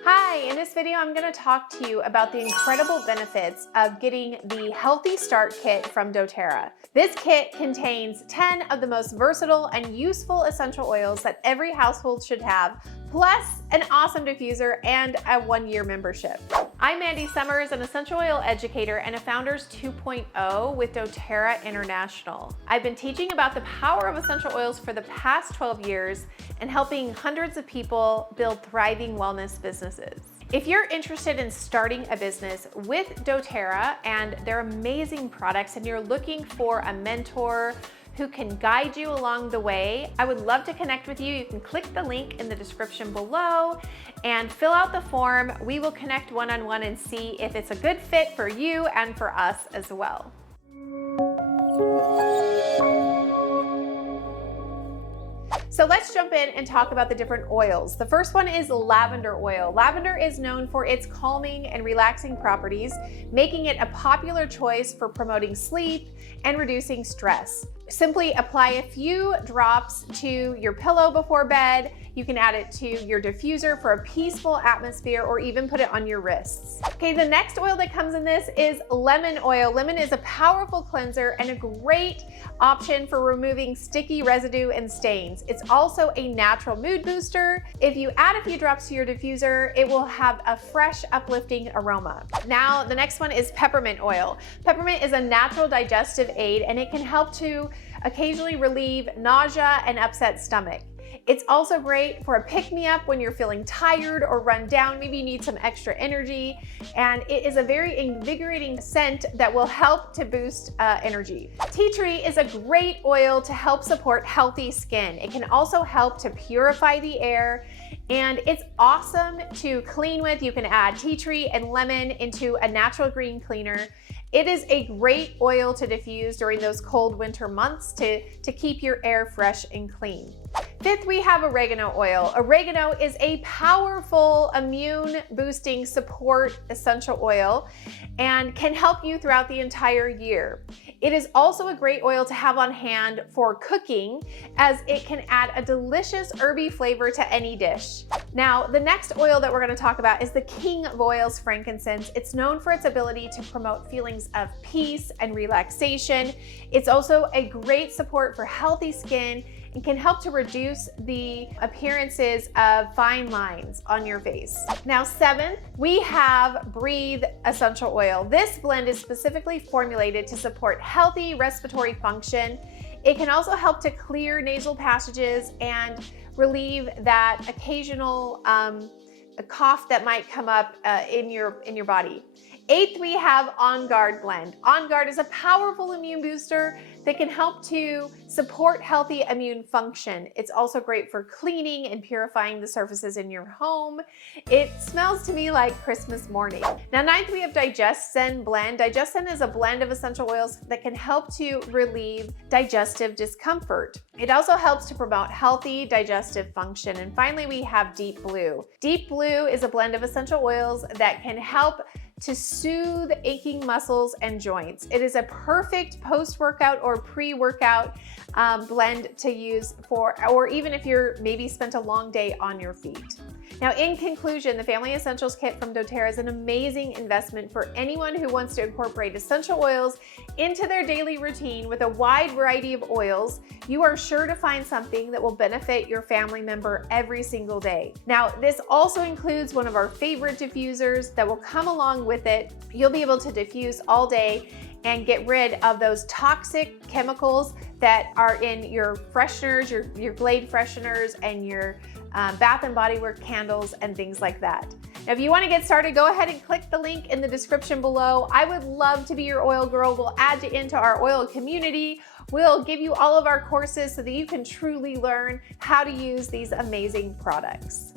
Hi, in this video I'm going to talk to you about the incredible benefits of getting the Healthy Start Kit from Doterra. This kit contains 10 of the most versatile and useful essential oils that every household should have, plus an awesome diffuser and a 1-year membership. I'm Mandy Sommers, an essential oil educator and a Founders 2.0 with Doterra International. I've been teaching about the power of essential oils for the past 12 years and helping hundreds of people build thriving wellness businesses. If you're interested in starting a business with Doterra and their amazing products and you're looking for a mentor who can guide you along the way, I would love to connect with you. You can click the link in the description below and fill out the form. We will connect one-on-one and see if it's a good fit for you and for us as well. So let's jump in and talk about the different oils. The first one is lavender oil. Lavender is known for its calming and relaxing properties, making it a popular choice for promoting sleep and reducing stress. Simply apply a few drops to your pillow before bed. You can add it to your diffuser for a peaceful atmosphere or even put it on your wrists. Okay, the next oil that comes in this is lemon oil. Lemon is a powerful cleanser and a great option for removing sticky residue and stains. It's also a natural mood booster. If you add a few drops to your diffuser, it will have a fresh, uplifting aroma. Now, the next one is peppermint oil. Peppermint is a natural digestive aid and it can help to occasionally relieve nausea and upset stomach. It's also great for a pick-me-up when you're feeling tired or run down. Maybe you need some extra energy. And it is a very invigorating scent that will help to boost energy. Tea tree is a great oil to help support healthy skin. It can also help to purify the air. And it's awesome to clean with. You can add tea tree and lemon into a natural green cleaner. It is a great oil to diffuse during those cold winter months to keep your air fresh and clean. Fifth, we have oregano oil. Oregano is a powerful immune boosting support essential oil and can help you throughout the entire year. It is also a great oil to have on hand for cooking as it can add a delicious herby flavor to any dish. Now, the next oil that we're going to talk about is the king of oils, frankincense. It's known for its ability to promote feelings of peace and relaxation. It's also a great support for healthy skin and can help to reduce the appearances of fine lines on your face. Now, seventh, we have Breathe Essential Oil. This blend is specifically formulated to support healthy respiratory function. It can also help to clear nasal passages and relieve that occasional cough that might come up in your body. Eighth, we have On Guard blend. On Guard is a powerful immune booster that can help to support healthy immune function. It's also great for cleaning and purifying the surfaces in your home. It smells to me like Christmas morning. Now, ninth, we have Digestion blend. Digestion is a blend of essential oils that can help to relieve digestive discomfort. It also helps to promote healthy digestive function. And finally, we have Deep Blue. Deep Blue is a blend of essential oils that can help to soothe aching muscles and joints. It is a perfect post-workout or pre-workout blend to use or even if you're maybe spent a long day on your feet. Now, in conclusion, the Family Essentials Kit from Doterra is an amazing investment for anyone who wants to incorporate essential oils into their daily routine. With a wide variety of oils, you are sure to find something that will benefit your family member every single day. Now, this also includes one of our favorite diffusers that will come along with it. You'll be able to diffuse all day and get rid of those toxic chemicals that are in your fresheners, your Glade fresheners, and your Bath and Body Works candles and things like that. Now, if you want to get started, go ahead and click the link in the description below. I would love to be your oil girl. We'll add you into our oil community. We'll give you all of our courses so that you can truly learn how to use these amazing products.